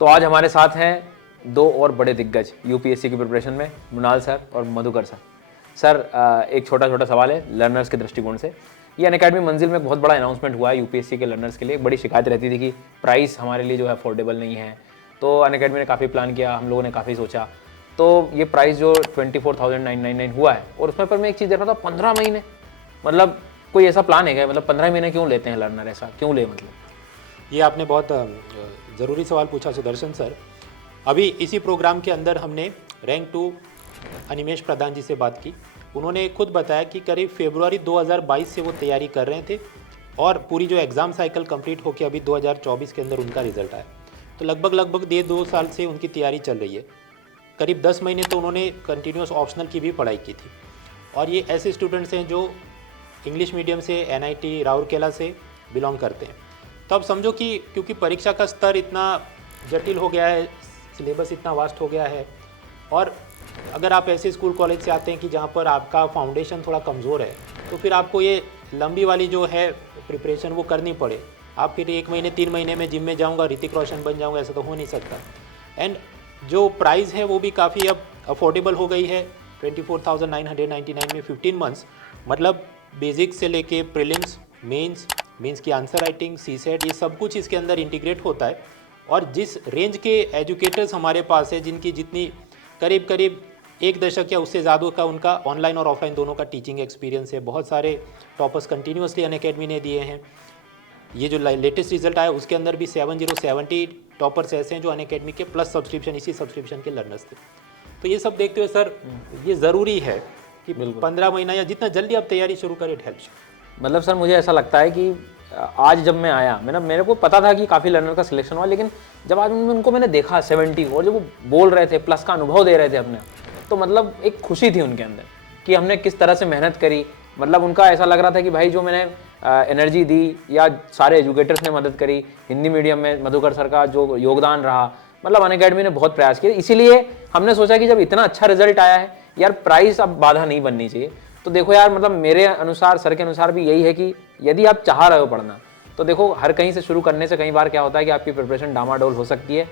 तो आज हमारे साथ हैं दो और बड़े दिग्गज यूपीएससी की प्रिपरेशन में, मृणाल सर और मधुकर सर। सर एक छोटा छोटा सवाल है लर्नर्स के दृष्टिकोण से। ये अनअकैडमी मंजिल में बहुत बड़ा अनाउंसमेंट हुआ है यूपीएससी के लर्नर्स के लिए। एक बड़ी शिकायत रहती थी कि प्राइस हमारे लिए जो है अफोर्डेबल नहीं है, तो अनअकैडमी ने काफ़ी प्लान किया, हम लोगों ने काफ़ी सोचा, तो ये प्राइस जो 24,999 हुआ है। और उसमें पर मैं एक चीज़ देख रहा था, 15 महीने, मतलब कोई ऐसा प्लान है क्या? मतलब 15 महीने क्यों लेते हैं लर्नर, ऐसा क्यों ले? मतलब ये आपने बहुत ज़रूरी सवाल पूछा सुदर्शन सर। अभी इसी प्रोग्राम के अंदर हमने रैंक 2 अनिमेश प्रधान जी से बात की। उन्होंने खुद बताया कि करीब फरवरी 2022 से वो तैयारी कर रहे थे और पूरी जो एग्ज़ाम साइकिल कंप्लीट होकर अभी 2024 के अंदर उनका रिजल्ट आया। तो लगभग 1.5-2 साल से उनकी तैयारी चल रही है। करीब 10 महीने तो उन्होंने कंटिन्यूस ऑप्शनल की भी पढ़ाई की थी। और ये ऐसे स्टूडेंट्स हैं जो इंग्लिश मीडियम से एनआईटी राउरकेला से बिलोंग करते हैं। तो अब समझो कि क्योंकि परीक्षा का स्तर इतना जटिल हो गया है, सिलेबस इतना वास्ट हो गया है, और अगर आप ऐसे स्कूल कॉलेज से आते हैं कि जहाँ पर आपका फाउंडेशन थोड़ा कमज़ोर है, तो फिर आपको ये लंबी वाली जो है प्रिपरेशन वो करनी पड़े। आप फिर 1 महीने 3 महीने में जिम में जाऊँगा, ऋतिक रोशन बन जाऊँगा, ऐसा तो हो नहीं सकता। एंड जो प्राइस है वो भी काफ़ी अब अफोर्डेबल हो गई है। 24,999 में 15 मंथ्स, मतलब बेसिक से लेके प्रीलिम्स, मेंस की आंसर राइटिंग, सीसेट, ये सब कुछ इसके अंदर इंटीग्रेट होता है। और जिस रेंज के एजुकेटर्स हमारे पास है, जिनकी जितनी करीब 1 दशक या उससे ज़्यादा का उनका ऑनलाइन और ऑफलाइन दोनों का टीचिंग एक्सपीरियंस है, बहुत सारे टॉपर्स कंटिन्यूसली अनअकैडमी ने दिए हैं। ये जो लेटेस्ट रिजल्ट आया उसके अंदर भी 70 टॉपर्स ऐसे हैं जो अनअकैडमी के प्लस सब्सक्रिप्शन, इसी सब्सक्रिप्शन के लर्नर्स थे। तो ये सब देखते हुए सर ये ज़रूरी है कि 15 महीना या जितना जल्दी आप तैयारी शुरू करें, इट हेल्प्स। मतलब सर मुझे ऐसा लगता है कि आज जब मैं आया, मेरे को पता था कि काफ़ी लर्नर का सिलेक्शन हुआ, लेकिन जब आज उनको मैंने देखा 70, और जब वो बोल रहे थे, प्लस का अनुभव दे रहे थे अपने, तो मतलब एक खुशी थी उनके अंदर कि हमने किस तरह से मेहनत करी। मतलब उनका ऐसा लग रहा था कि भाई जो मैंने एनर्जी दी, या सारे एजुकेटर्स ने मदद करी, हिंदी मीडियम में मधुकर सर का जो योगदान रहा, मतलब अनअकैडमी ने बहुत प्रयास किए। इसीलिए हमने सोचा कि जब इतना अच्छा रिजल्ट आया है यार, प्राइस अब बाधा नहीं बननी चाहिए। तो देखो यार, मतलब मेरे अनुसार, सर के अनुसार भी यही है कि यदि आप चाह रहे हो पढ़ना, तो देखो हर कहीं से शुरू करने से कई बार क्या होता है कि आपकी प्रिपरेशन डामाडोल हो सकती है।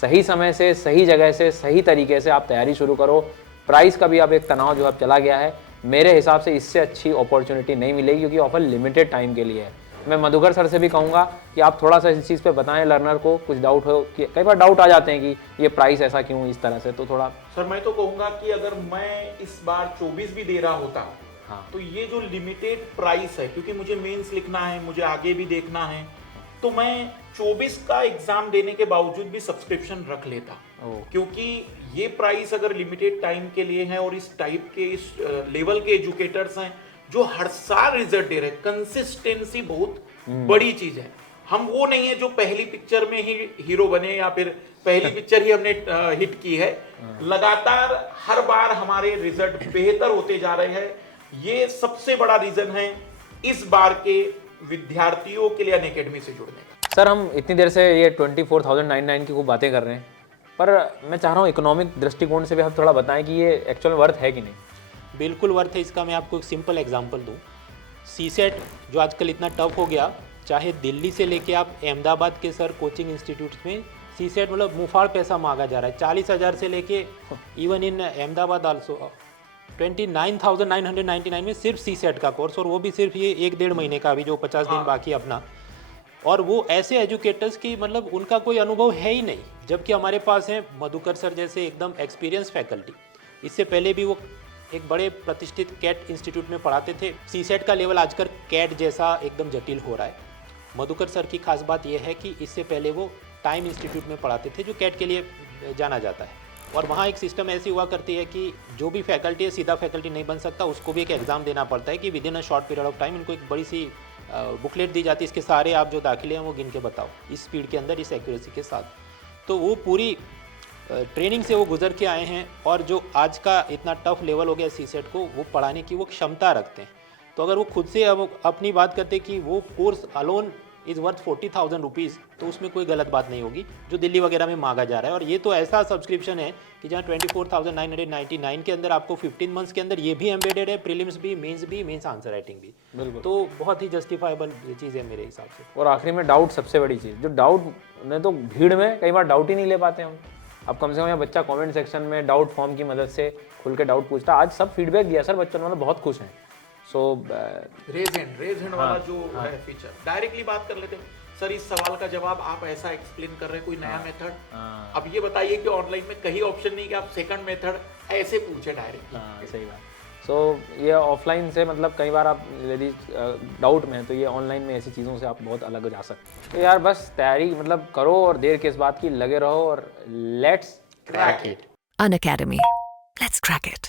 सही समय से, सही जगह से, सही तरीके से आप तैयारी शुरू करो। प्राइस का भी अब एक तनाव जो अब चला गया है, मेरे हिसाब से इससे अच्छी अपॉर्चुनिटी नहीं मिलेगी, क्योंकि ऑफर लिमिटेड टाइम के लिए है। मैं मधुकर सर से भी कहूँगा कि आप थोड़ा सा इस चीज़ पे बताएं लर्नर को, कुछ डाउट हो कि कई बार डाउट आ जाते हैं कि ये प्राइस ऐसा क्यों, इस तरह से, तो थोड़ा। सर मैं तो कहूँगा कि अगर मैं इस बार 24 भी दे रहा होता, हाँ, तो ये जो लिमिटेड प्राइस है, क्योंकि मुझे मेंस लिखना है, मुझे आगे भी देखना है, तो मैं 24 का एग्जाम देने के बावजूद भी सब्सक्रिप्शन रख लेता। क्योंकि ये प्राइस अगर लिमिटेड टाइम के लिए है और इस टाइप के, इस लेवल के एजुकेटर्स हैं जो हर साल रिजल्ट दे रहे हैं, कंसिस्टेंसी बहुत बड़ी चीज है। हम वो नहीं है जो पहली पिक्चर में ही हीरो बने या फिर पहली पिक्चर ही हमने हिट की है। लगातार हर बार हमारे रिजल्ट बेहतर होते जा रहे हैं। ये सबसे बड़ा रीजन है इस बार के विद्यार्थियों के लिए अनअकैडमी से जुड़ने का। सर हम इतनी देर से ये 24,999 की खूब बातें कर रहे हैं, पर मैं चाह रहा हूँ इकोनॉमिक दृष्टिकोण से भी आप थोड़ा बताएं कि ये एक्चुअल वर्थ है कि नहीं। बिल्कुल वर्थ है इसका। मैं आपको एक सिंपल एग्जांपल दूं। सीसेट जो आजकल इतना टफ हो गया, चाहे दिल्ली से लेके आप अहमदाबाद के सर कोचिंग इंस्टीट्यूट में सीसेट मतलब मुफाड़ पैसा मांगा जा रहा है। 40,000 से लेके इवन इन अहमदाबाद आल्सो 29,999 में सिर्फ सीसेट का कोर्स, और वो भी सिर्फ ये 1-1.5 महीने का, अभी जो 50 दिन बाकी अपना। और वो ऐसे एजुकेटर्स की मतलब उनका कोई अनुभव है ही नहीं, जबकि हमारे पास हैं मधुकर सर जैसे एकदम एक्सपीरियंस फैकल्टी। इससे पहले भी वो एक बड़े प्रतिष्ठित कैट इंस्टीट्यूट में पढ़ाते थे। सीसेट का लेवल आजकल कैट जैसा एकदम जटिल हो रहा है। मधुकर सर की खास बात यह है कि इससे पहले वो टाइम इंस्टीट्यूट में पढ़ाते थे, जो कैट के लिए जाना जाता है। और वहाँ एक सिस्टम ऐसी हुआ करती है कि जो भी फैकल्टी है सीधा फैकल्टी नहीं बन सकता, उसको भी एक एग्ज़ाम देना पड़ता है कि with in a short period of time इनको एक बड़ी सी बुकलेट दी जाती है, इसके सारे आप जो दाखिले हैं वो गिन के बताओ इस स्पीड के अंदर, इस एक्यूरेसी के साथ। तो वो पूरी ट्रेनिंग से वो गुजर के आए हैं, और जो आज का इतना टफ लेवल हो गया सीसेट को, वो पढ़ाने की वो क्षमता रखते हैं। तो अगर वो खुद से अब अपनी बात करते कि वो course alone is worth 40,000 rupees, तो उसमें कोई गलत बात नहीं होगी जो दिल्ली वगैरह में मांगा जा रहा है। और ये तो ऐसा सब्सक्रिप्शन है कि जहाँ 24,999 के अंदर आपको 15 मंथ्स के अंदर ये भी एम्बेडेड है, प्रीलिम्स भी, मेंस आंसर राइटिंग भी। बिल्कुल। तो बहुत ही जस्टिफाइबल चीज़ है मेरे हिसाब से। और आखिरी में डाउट, सबसे बड़ी चीज़, जो डाउट ने तो भीड़ में कई बार डाउट ही नहीं ले पाते हम। अब कम से कम यहाँ बच्चा कमेंट सेक्शन में डाउट फॉर्म की मदद से खुल के डाउट पूछता। आज सब फीडबैक दिया सर बच्चों ने, मतलब बहुत खुश हैं। सो रेज हैंड वाला जो है फीचर, डायरेक्टली बात कर लेते हैं सर, इस सवाल का जवाब आप ऐसा एक्सप्लेन कर रहे हैं, कोई नया मेथड। अब ये बताइए कि ऑनलाइन में कहीं ऑप्शन नहीं कि आप सेकंड मेथड ऐसे पूछे डायरेक्ट। सही बात। सो ये ऑफलाइन से मतलब कई बार आप यदि डाउट में हैं तो ये ऑनलाइन में ऐसी चीज़ों से आप बहुत अलग हो जा सकते हैं। तो यार बस तैयारी मतलब करो और देर के इस बात की लगे रहो और let's crack it. An Academy. Let's crack it.